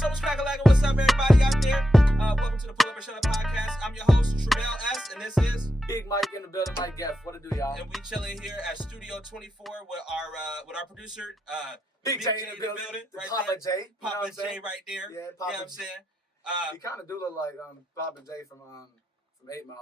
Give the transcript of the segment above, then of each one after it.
So what's crackalackin'? What's up, everybody out there? Welcome to the Pull Up and Shut Up podcast. I'm your host, Travell S, and this is Big Mike in the building, Mike Geff. What to do, y'all? and we chilling here at Studio 24 with our producer, Big J in the building, right Papa there. J. You know Papa what I'm J saying? right there. Yeah, You know Papa what I'm J. saying? He kind of do look like Papa J from 8 Mile.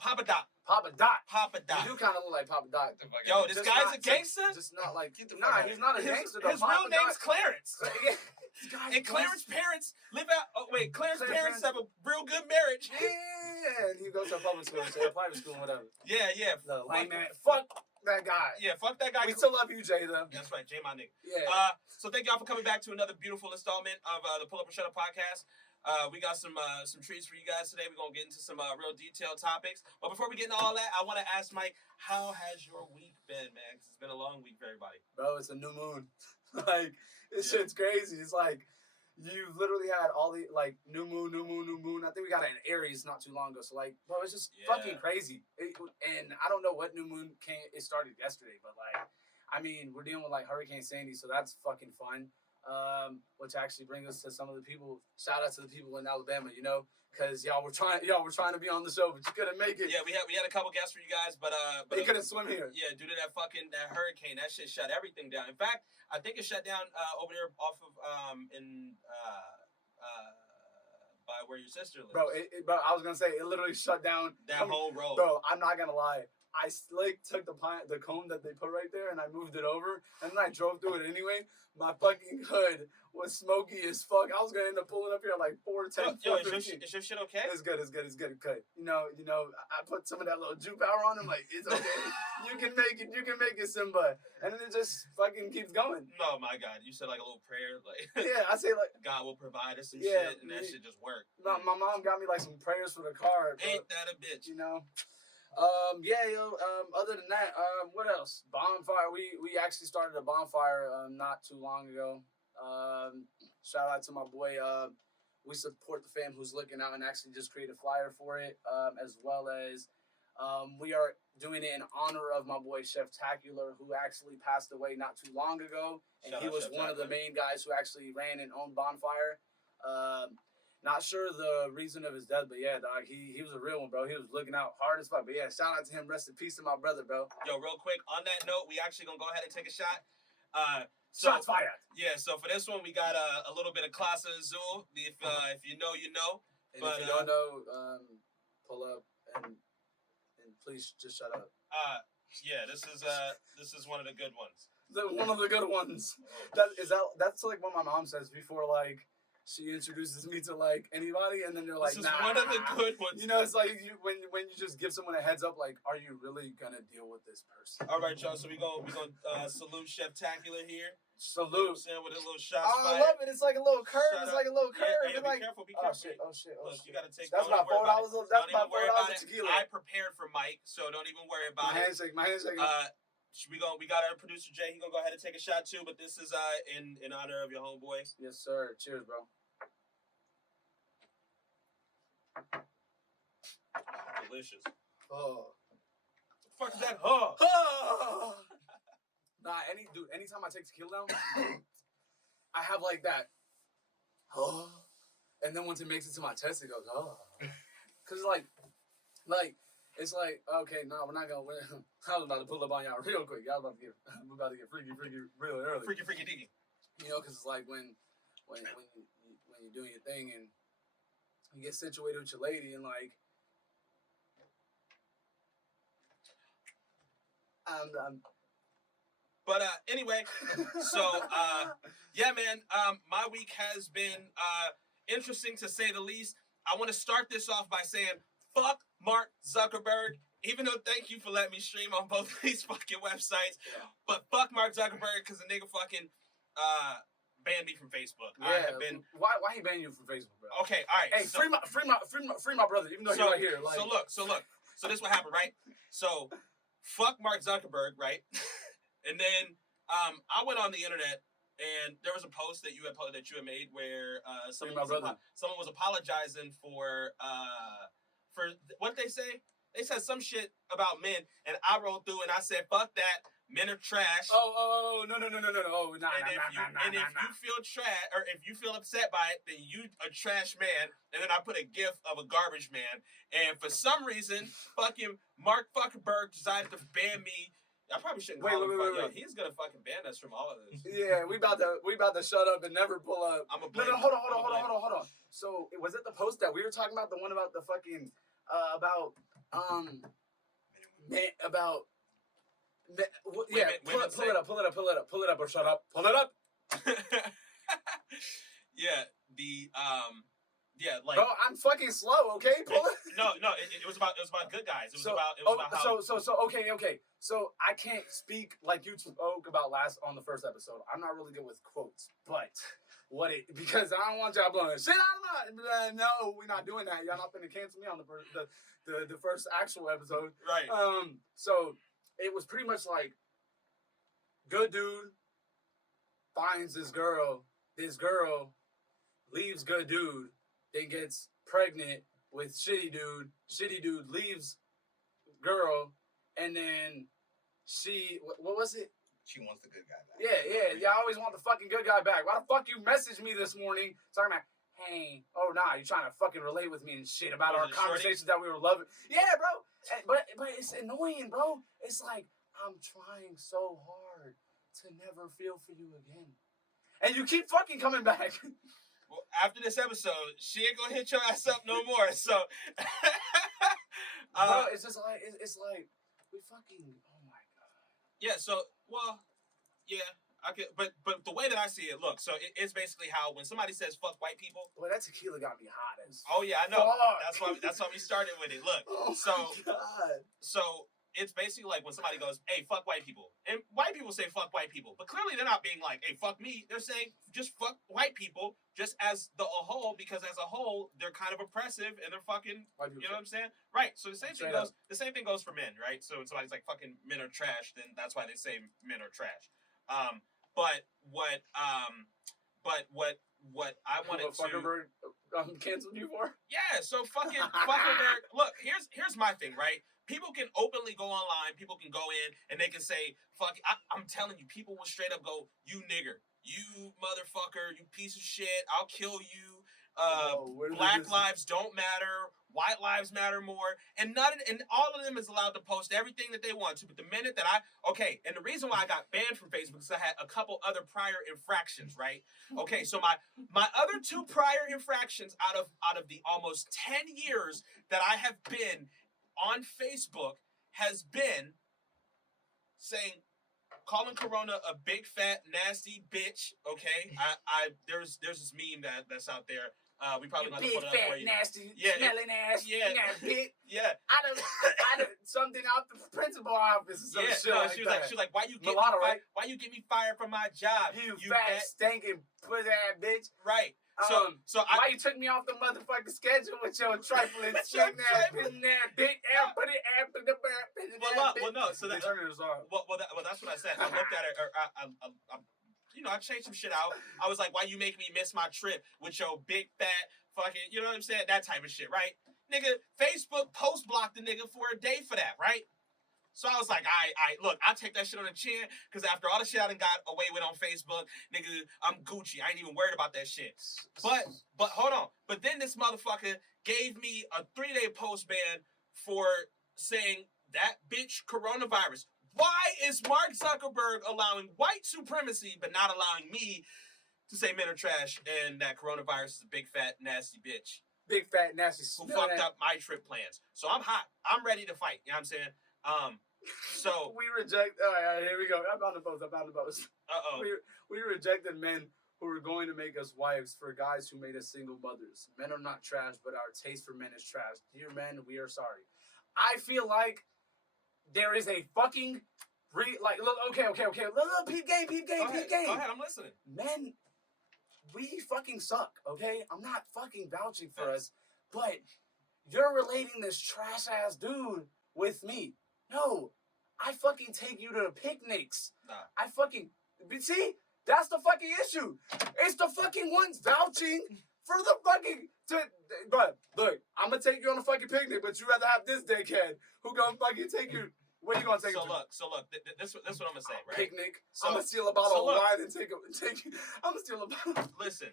Papa Doc. Papa Doc. Papa Doc. He do kind of look like Papa Doc. Yo, this Just guy's not- a gangster? Just not like, Get the nah, fuck he's out. not a gangster though. His real Papa name's Doc- Clarence. Yeah, this guy's And Clarence's parents live out. Oh wait, Clarence's parents have a real good marriage. Yeah, and he goes to a public school, so a private school, whatever. Yeah. No, like man, fuck that guy. Yeah, fuck that guy. We still love you, Jay, though. That's right, Jay, my nigga. Yeah. So thank y'all for coming back to another beautiful installment of the Pull Up and Shut Up podcast. We got some treats for you guys today. We're gonna get into some real detailed topics. But before we get into all that, I want to ask Mike, how has your week been, man? 'Cause it's been a long week for everybody. Bro, it's a new moon. Like, this shit's crazy. It's like, you literally had all the, like, new moon. I think we got an Aries not too long ago. So, like, bro, it's just fucking crazy. And I don't know what new moon it started yesterday. But, like, I mean, we're dealing with, like, Hurricane Sandy. So that's fucking fun. Which actually brings us to some of the people. Shout out to the people in Alabama, you know. Because y'all were trying to be on the show, but you couldn't make it. Yeah, we had a couple guests for you guys, but they couldn't swim here. Yeah, due to that hurricane, that shit shut everything down. In fact, I think it shut down over there off of by where your sister lives. Bro, I was gonna say it literally shut down that whole road. Bro, I'm not gonna lie. I took the cone that they put right there and I moved it over and then I drove through it anyway. My fucking hood was smoky as fuck. I was gonna end up pulling up here like 410. Yo, is your shit okay? It's good. Good. You know, I put some of that little Jew power on him. Like, it's okay. You can make it, Simba. And then it just fucking keeps going. Oh my God, you said like a little prayer, like yeah, I say like God will provide us some shit, and that shit just worked. My mom got me like some prayers for the car. Ain't that a bitch? You know. Other than that, what else? Bonfire. We actually started a bonfire not too long ago. Shout out to my boy. We support the fam who's looking out and actually just create a flyer for it. As well as we are doing it in honor of my boy Chef Tacular, who actually passed away not too long ago, and he was one of the main guys who actually ran and owned Bonfire. Not sure the reason of his death, but yeah, dog, he was a real one, bro. He was looking out hard as fuck. But yeah, shout out to him. Rest in peace to my brother, bro. Yo, real quick, on that note, we actually gonna go ahead and take a shot. Shots fired. Yeah, so for this one, we got a little bit of Clase Azul. If you know, you know. And if you don't know, pull up and please just shut up. Yeah, this is one of the good ones. One of the good ones. That's like what my mom says before, like, she introduces me to like anybody, and then they're like, "This is one of the good ones." You know, it's like when you just give someone a heads up, like, are you really gonna deal with this person? All right, y'all. So we gonna salute Chef Tacular here. Salute. With a little shot. Oh, I love it. It's like a little curve. Shut it's up. like a little curve. Yeah, be careful. Be careful. Oh shit. Look, you gotta take. That's about $4. That's about $4 of tequila. I prepared for Mike, so don't even worry about it. My handshake. We got our producer Jay. He gonna go ahead and take a shot too, but this is in honor of your homeboy. Yes, sir. Cheers, bro. Delicious. Oh. What the fuck is that? Oh. Nah, anytime I take tequila down, I have like that. Oh. And then once it makes it to my chest, it goes, oh. Cause like, it's like, okay, no, we're not gonna win. I was about to pull up on y'all real quick. We're about to get freaky real early. Freaky diggy. You know, cause it's like when you're doing your thing and you get situated with your lady and like, But anyway, so yeah, man, my week has been interesting to say the least. I want to start this off by saying, fuck Mark Zuckerberg. Even though thank you for letting me stream on both of these fucking websites, but fuck Mark Zuckerberg because the nigga fucking banned me from Facebook. Yeah, I have been. Why he banned you from Facebook, bro? Okay, all right. Hey, so, free my brother, even though he's right here. Like, so look. So this is what happened, right? So fuck Mark Zuckerberg, right? And then I went on the internet and there was a post that you had made where someone was apologizing for what did they say? They said some shit about men, and I rolled through and I said, fuck that. men are trash. Oh, no. Oh, nah. And if you feel trash, or if you feel upset by it, then you a trash man. And then I put a gif of a garbage man. And for some reason, fucking Mark Zuckerberg decided to ban me. I probably shouldn't call him. Yo, he's gonna fucking ban us from all of this. Yeah, we about to shut up and never pull up. I'm a blame. No, hold on. So was it the post that we were talking about? The one about the fucking pull it up or shut up. Pull it up. Like. Bro, I'm fucking slow. Okay, pull it. No, it was about good guys. It was about how. Okay. So I can't speak like you spoke about on the first episode. I'm not really good with quotes, but because I don't want y'all blowing shit out of my. No, we're not doing that. Y'all not gonna cancel me on the first actual episode. Right. So it was pretty much like, good dude finds this girl. This girl leaves good dude, then gets pregnant with shitty dude. Shitty dude leaves girl, and then what was it? She wants the good guy back. Yeah. I always want the fucking good guy back. Why the fuck you messaged me this morning talking about, hey, oh nah, you're trying to fucking relate with me and shit about our conversations that we were loving. Yeah, bro. But it's annoying, bro. It's like, I'm trying so hard to never feel for you again. And you keep fucking coming back. Well, after this episode, she ain't gonna hit your ass up no more. So, bro, it's just like it's like we fucking. Oh my god. Yeah. So, I could, but the way that I see it, look. So it's basically how when somebody says "fuck white people." Boy, that tequila got me hot as. Oh yeah, I know. Fuck. That's why we started with it. Look. Oh my god. So it's basically like when somebody goes, "Hey, fuck white people," and white people say "fuck white people," but clearly they're not being like, "Hey, fuck me." They're saying just fuck white people, just as a whole, because as a whole they're kind of oppressive and they're fucking. You know what I'm saying? Right. So the same thing goes. The same thing goes for men, right? So when somebody's like, "Fucking men are trash," then that's why they say men are trash. But what I wanted to. Zuckerberg canceled you for? Yeah. So fucking Zuckerberg. Look, here's my thing, right? People can openly go online. People can go in and they can say, fuck, I'm telling you, people will straight up go, you nigger, you motherfucker, you piece of shit, I'll kill you. Black lives don't matter. White lives matter more. And all of them is allowed to post everything that they want to. But the minute that and the reason why I got banned from Facebook is I had a couple other prior infractions, right? Okay, so my other 2 prior infractions out of the almost 10 years that I have been on Facebook has been calling Corona a big fat nasty bitch. Okay, there's this meme that's out there. We probably not big put it up fat for you. nasty smelling ass. Yeah, yeah. I done something out the principal office or some shit like that. She was like, why you get why you get me fired from my job? You fat stinking pussy ass bitch. Right. Why you took me off the motherfucking schedule with your trifling shit big ass, put it ass, put the well, no. So that that's what I said. I looked at it. I changed some shit out. I was like, why you make me miss my trip with your big fat fucking, you know what I'm saying? That type of shit, right? Nigga, Facebook post blocked the nigga for a day for that, right? So I was like, look, I'll take that shit on the chin, because after all the shit I done got away with on Facebook, nigga, I'm Gucci. I ain't even worried about that shit. But hold on. But then this motherfucker gave me a 3-day post ban for saying that bitch coronavirus. Why is Mark Zuckerberg allowing white supremacy, but not allowing me to say men are trash and that coronavirus is a big fat nasty bitch? Big fat nasty who fucked up my trip plans. So I'm hot. I'm ready to fight. You know what I'm saying? So we reject. All right, here we go. I'm on the post. We rejected men who were going to make us wives for guys who made us single mothers. Men are not trash, but our taste for men is trash. Dear men, we are sorry. I feel like there is a fucking okay. Look, peep game. Go ahead, I'm listening. Men, we fucking suck, okay? I'm not fucking vouching for us, but you're relating this trash ass dude with me. No, I fucking take you to picnics. Nah. See, that's the fucking issue. It's the fucking ones vouching for the fucking, but look, I'm gonna take you on a fucking picnic, but you rather have this dickhead who gonna fucking take you. Where you gonna take it to? So look. This what I'm gonna say, right? Picnic. So, I'm gonna steal a bottle of wine and take. I'm gonna steal a bottle. Listen.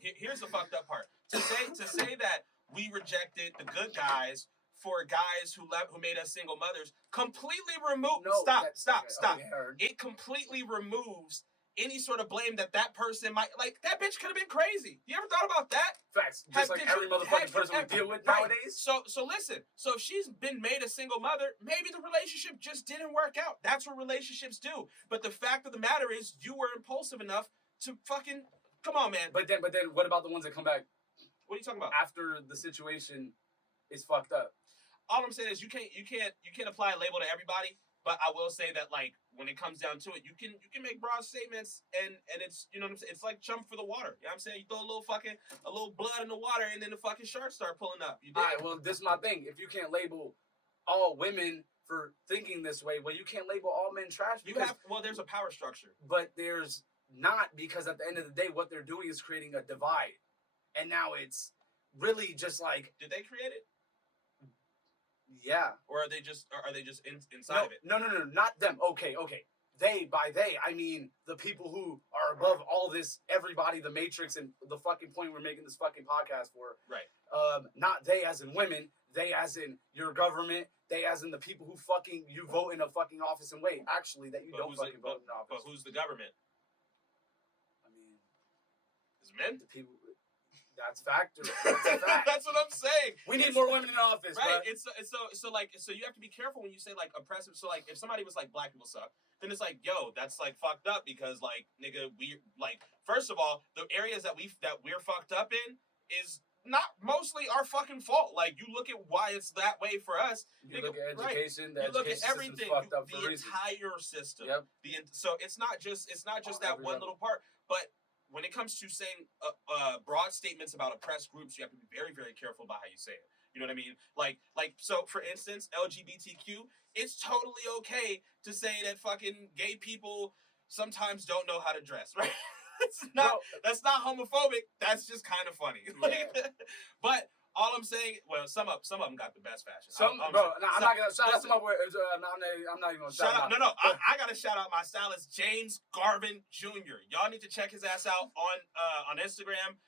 Here's the fucked up part. To say that we rejected the good guys for guys who made us single mothers completely remove. Stop. It completely removes any sort of blame that person might, like, that bitch could have been crazy. You ever thought about that? Facts. Just like every motherfucking person we deal with nowadays. So listen. So if she's been made a single mother, maybe the relationship just didn't work out. That's what relationships do. But the fact of the matter is, you were impulsive enough to fucking, come on, man. But then, what about the ones that come back? What are you talking about? After the situation is fucked up. All I'm saying is you can't apply a label to everybody. But I will say that, like, when it comes down to it, you can make broad statements, and it's, you know what I'm saying, it's like jump for the water. You know what I'm saying? You throw a little blood in the water, and then the fucking sharks start pulling up. You dig? All right, well, this is my thing. If you can't label all women for thinking this way, well, you can't label all men trash. There's a power structure. But there's not, because at the end of the day, what they're doing is creating a divide. And now it's really just like... Did they create it? Yeah. Or are they just inside of it? No, not them. Okay. By they, I mean the people who are above all this, everybody, the Matrix, and the fucking point we're making this fucking podcast for. Right. Not they as in women, they as in your government, they as in the people who fucking, you vote in a fucking office and wait. Actually, that you don't fucking vote in office. But who's the government? I mean... Is men? The people... That's fact. That's a fact. That's what I'm saying. We need more women in office, right? Bro. So you have to be careful when you say, like, oppressive. So, like, if somebody was like, black people suck, then it's like, yo, that's, like, fucked up, because, like, nigga, we, like, first of all, the areas that we're fucked up in is not mostly our fucking fault. Like, you look at why it's that way for us. You look at education. Right. You look at everything. Fucked up for the reason. Entire system. Yep. So it's not just that one little part, but. When it comes to saying broad statements about oppressed groups, you have to be very, very careful about how you say it. You know what I mean? Like, so for instance, LGBTQ, it's totally okay to say that fucking gay people sometimes don't know how to dress, right? That's not homophobic. That's just kind of funny. Yeah. But all I'm saying, well, some of them got the best fashion. I'm not gonna shout out to my boy. I'm not even gonna shout out. No. I gotta shout out my stylist, James Garvin Jr. Y'all need to check his ass out on Instagram.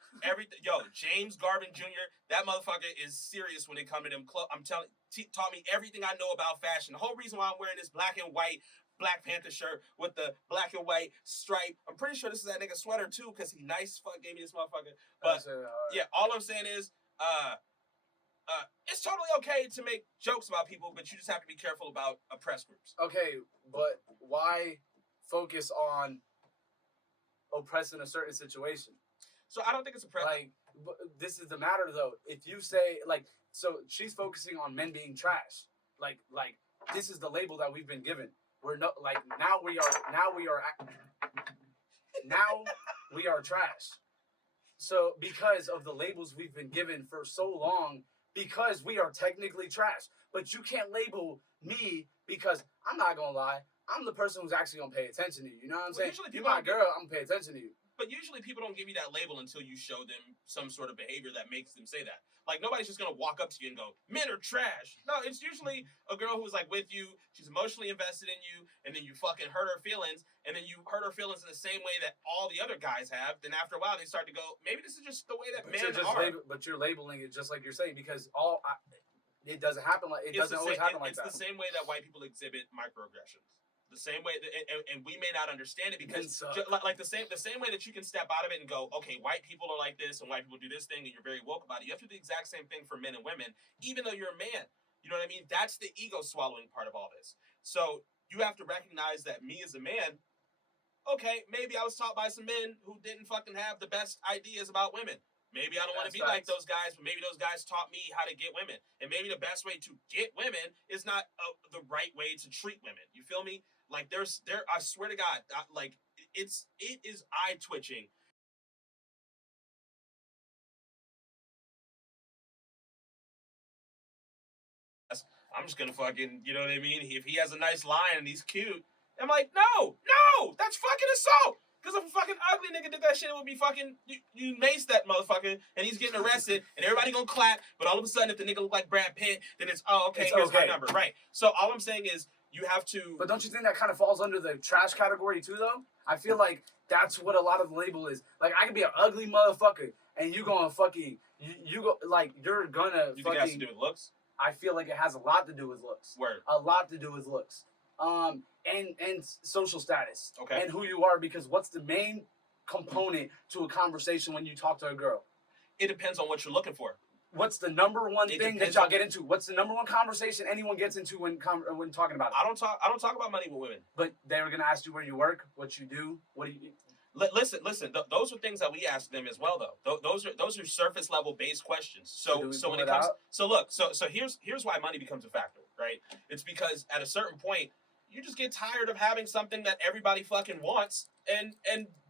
James Garvin Jr. That motherfucker is serious when it comes to them clothes. I'm telling, taught me everything I know about fashion. The whole reason why I'm wearing this black and white Black Panther shirt with the black and white stripe. I'm pretty sure this is that nigga sweater too, because he nice fuck gave me this motherfucker. But yeah, all I'm saying is. It's totally okay to make jokes about people, but you just have to be careful about oppressed groups. Okay, but why focus on oppressing a certain situation? So I don't think it's oppressive. Like, this is the matter though. If you say, like, so she's focusing on men being trash. Like this is the label that we've been given. We're not, like, now we are trash. So because of the labels we've been given for so long, because we are technically trash. But you can't label me, because I'm not gonna lie, I'm the person who's actually gonna pay attention to you. You know what I'm saying? You're my girl, I'm gonna pay attention to you. But usually people don't give you that label until you show them some sort of behavior that makes them say that. Like, nobody's just gonna walk up to you and go, men are trash. No, it's usually a girl who's like with you, she's emotionally invested in you, and then you fucking hurt her feelings, and then you hurt her feelings in the same way that all the other guys have. Then after a while, they start to go, maybe this is just the way that men are. But you're labeling it just like you're saying, because it doesn't happen like it doesn't always happen like that. It's the same way that white people exhibit microaggressions. The same way, and we may not understand it, because like the same way that you can step out of it and go, okay, white people are like this and white people do this thing and you're very woke about it. You have to do the exact same thing for men and women, even though you're a man. You know what I mean? That's the ego swallowing part of all this. So you have to recognize that me as a man, okay, maybe I was taught by some men who didn't fucking have the best ideas about women. Maybe I don't want to be like those guys, but maybe those guys taught me how to get women. And maybe the best way to get women is not the right way to treat women. You feel me? Like, I swear to God, it is eye twitching. I'm just gonna fucking, you know what I mean? If he has a nice line and he's cute, I'm like, no, that's fucking assault. Because if a fucking ugly nigga did that shit, it would be fucking, you mace that motherfucker, and he's getting arrested, and everybody gonna clap, but all of a sudden, if the nigga look like Brad Pitt, then it's, oh, okay, here's my number. Right. So all I'm saying is, You have to. But don't you think that kind of falls under the trash category too, though? I feel like that's what a lot of the label is. Like, I could be an ugly motherfucker, and you gonna fucking you go like you're gonna You fucking. think it has to do with looks? I feel like it has a lot to do with looks. Word. A lot to do with looks. And social status. Okay. And who you are, because what's the main component to a conversation when you talk to a girl? It depends on what you're looking for. What's the number one It thing that depends y'all on- get into? What's the number one conversation anyone gets into when talking about it? I don't talk about money with women. But they were gonna ask you where you work, what you do, what do you. Listen. Those are things that we ask them as well, though. Those are surface level based questions. So when it comes, so here's why money becomes a factor, right? It's because at a certain point, you just get tired of having something that everybody fucking wants, and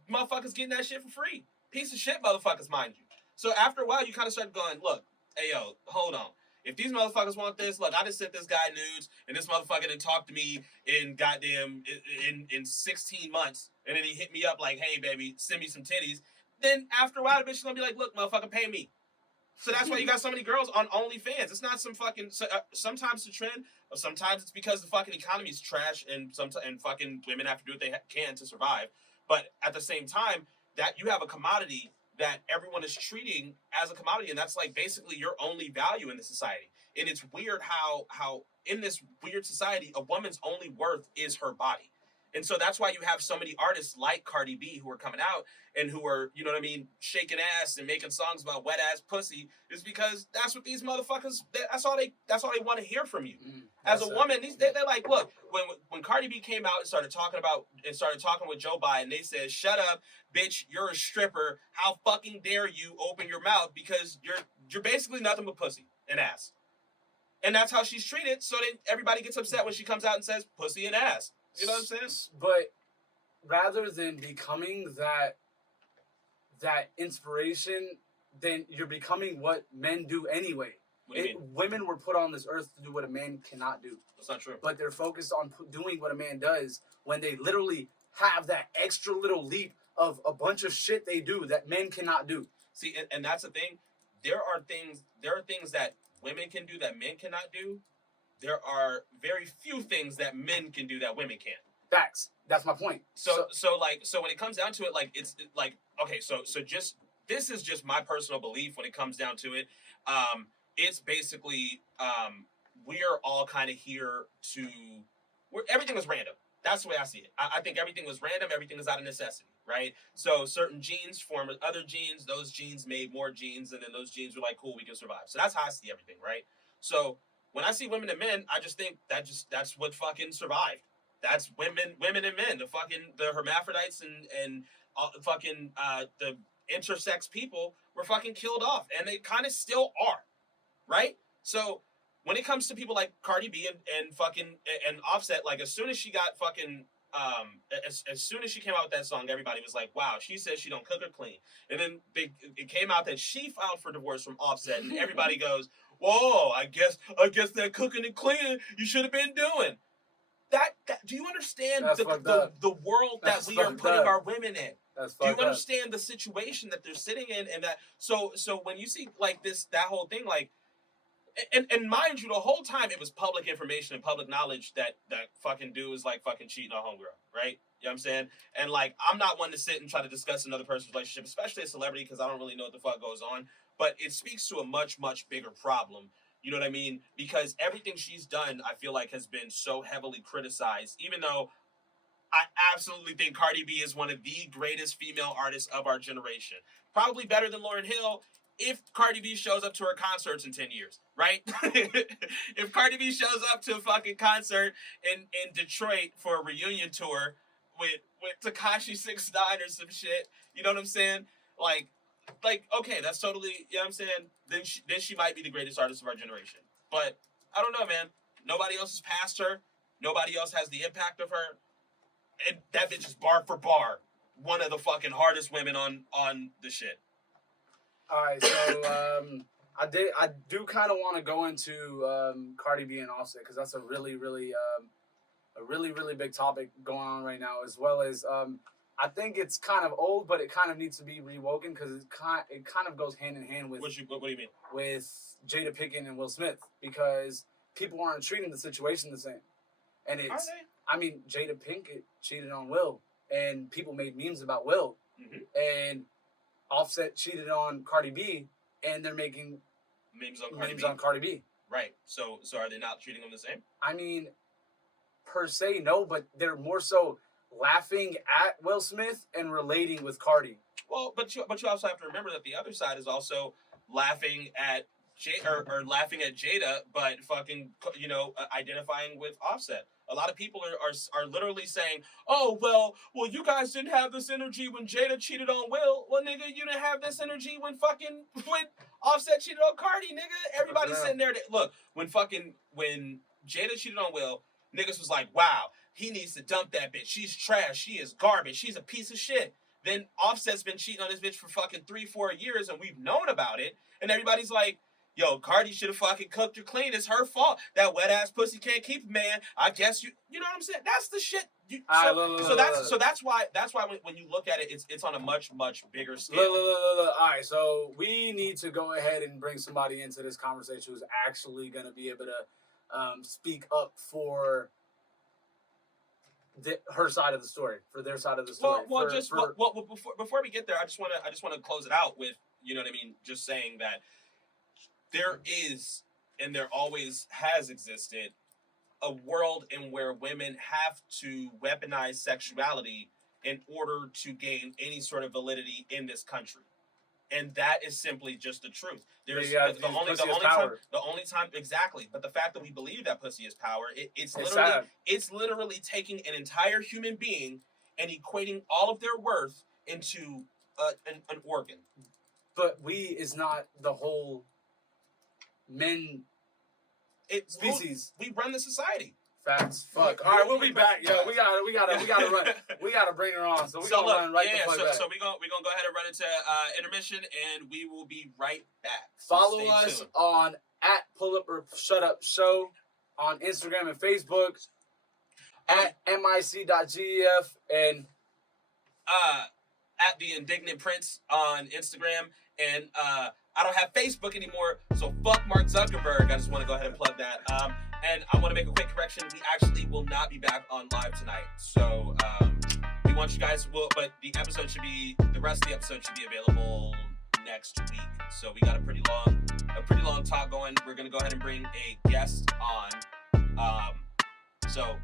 motherfuckers getting that shit for free. Piece of shit, motherfuckers, mind you. So after a while, you kind of start going, look, hey yo, hold on. If these motherfuckers want this, look, I just sent this guy nudes, and this motherfucker done talked to me in goddamn in 16 months, and then he hit me up like, hey baby, send me some titties. Then after a while, the bitch is gonna be like, look, motherfucker, pay me. So that's why you got so many girls on OnlyFans. It's not some fucking. Sometimes it's a trend, or sometimes it's because the fucking economy is trash, and fucking women have to do what they can to survive. But at the same time, that you have a commodity that everyone is treating as a commodity, and that's like basically your only value in the society. And it's weird how in this weird society, a woman's only worth is her body. And so that's why you have so many artists like Cardi B who are coming out and who are, you know what I mean, shaking ass and making songs about wet ass pussy, is because that's what these motherfuckers, that's all they want to hear from you. As a woman, they're like, look, when Cardi B came out and started talking with Joe Biden, they said, shut up, bitch, you're a stripper. How fucking dare you open your mouth, because you're basically nothing but pussy and ass. And that's how she's treated. So then everybody gets upset when she comes out and says pussy and ass. You know what I'm saying? But rather than becoming that inspiration, then you're becoming what men do anyway. What do you mean? Women were put on this earth to do what a man cannot do. That's not true. But they're focused on doing what a man does when they literally have that extra little leap of a bunch of shit they do that men cannot do. See, and that's the thing. There are things that women can do that men cannot do. There are very few things that men can do that women can't. Facts. That's my point. So when it comes down to it, like it's like, okay, so just this is just my personal belief when it comes down to it. It's basically we are all kind of here to everything was random. That's the way I see it. I think everything was random. Everything is out of necessity, right? So certain genes form other genes. Those genes made more genes, and then those genes were like, cool, we can survive. So that's how I see everything, right? So when I see women and men, I just think that's what fucking survived. That's women and men. The hermaphrodites and the intersex people were fucking killed off, and they kind of still are, right? So when it comes to people like Cardi B and Offset, like as soon as she got fucking as soon as she came out with that song, everybody was like, wow, she says she don't cook or clean. And then it came out that she filed for divorce from Offset, and everybody goes, whoa, I guess that cooking and cleaning you should have been doing. That do you understand the world that we are putting our women in? Do you understand the situation that they're sitting in, and that so when you see like that whole thing, like and mind you, the whole time it was public information and public knowledge that fucking dude was like fucking cheating on homegirl, right? You know what I'm saying? And like, I'm not one to sit and try to discuss another person's relationship, especially a celebrity, because I don't really know what the fuck goes on. But it speaks to a much, much bigger problem. You know what I mean? Because everything she's done, I feel like, has been so heavily criticized, even though I absolutely think Cardi B is one of the greatest female artists of our generation. Probably better than Lauryn Hill if Cardi B shows up to her concerts in 10 years, right? If Cardi B shows up to a fucking concert in Detroit for a reunion tour with Tekashi 6ix9ine or some shit, you know what I'm saying? Like, okay, that's totally, you know what I'm saying? Then she might be the greatest artist of our generation. But I don't know, man. Nobody else has passed her. Nobody else has the impact of her. And that bitch is bar for bar one of the fucking hardest women on the shit. All right, so I do kind of want to go into Cardi B and Offset, because that's a really big topic going on right now, as well as I think it's kind of old, but it kind of needs to be rewoken, because it kind of goes hand in hand with What do you mean? With Jada Pinkett and Will Smith, because people aren't treating the situation the same. And Are it's, they? I mean, Jada Pinkett cheated on Will, and people made memes about Will. And Offset cheated on Cardi B, and they're making Memes on Cardi B. Right. So are they not treating them the same? I mean, per se, no, but they're more so laughing at Will Smith and relating with Cardi. Well, but you also have to remember that the other side is also laughing at or laughing at Jada, but fucking identifying with Offset. A lot of people are literally saying, "Oh well, you guys didn't have this energy when Jada cheated on Will. Well, nigga, you didn't have this energy when Offset cheated on Cardi, nigga." Everybody's sitting there. Look, when Jada cheated on Will, niggas was like, "Wow, he needs to dump that bitch. She's trash. She is garbage. She's a piece of shit." Then Offset's been cheating on this bitch for fucking 3-4 years, and we've known about it. And everybody's like, "Yo, Cardi should have fucking cooked her clean. It's her fault. That wet ass pussy can't keep a man. I guess you know what I'm saying? That's the shit." That's why when you look at it, it's on a much bigger scale. Look. All right, so we need to go ahead and bring somebody into this conversation who's actually going to be able to speak up for her side of the story, for their side of the story. Before we get there, I just want to close it out with, you know what I mean, just saying that there is, and there always has existed, a world in where women have to weaponize sexuality in order to gain any sort of validity in this country. And that is simply just the truth. There's the only time exactly. But the fact that we believe that pussy is power, it's literally taking an entire human being and equating all of their worth into an organ. But we is not the whole men species. We run the society. Facts. Fuck. All right, we'll be back. Yo, we gotta run. We gotta bring her on. So we're gonna run right the fuck back. So we're gonna go ahead and run into intermission, and we will be right back. So follow us on @PullUpOrShutUpShow on Instagram and Facebook, @mic.gef, and at the Indignant Prince on Instagram. And I don't have Facebook anymore, so fuck Mark Zuckerberg. I just want to go ahead and plug that. And I want to make a quick correction. We actually will not be back on live tonight. So we want you guys, but the rest of the episode should be available next week. So we got a pretty long talk going. We're gonna go ahead and bring a guest on. So